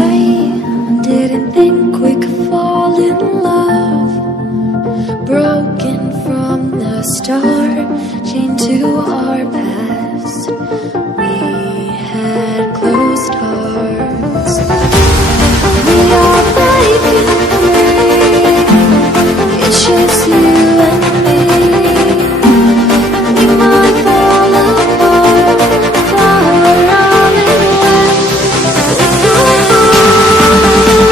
I didn't think we could fall in love. Broken from the start, chained to our past. We had closed hearts. We are breaking free. It's just you and me. We might fall apart, flower all in wet with your arms.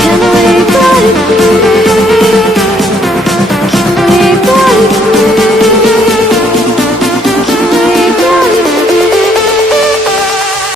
Can we break free?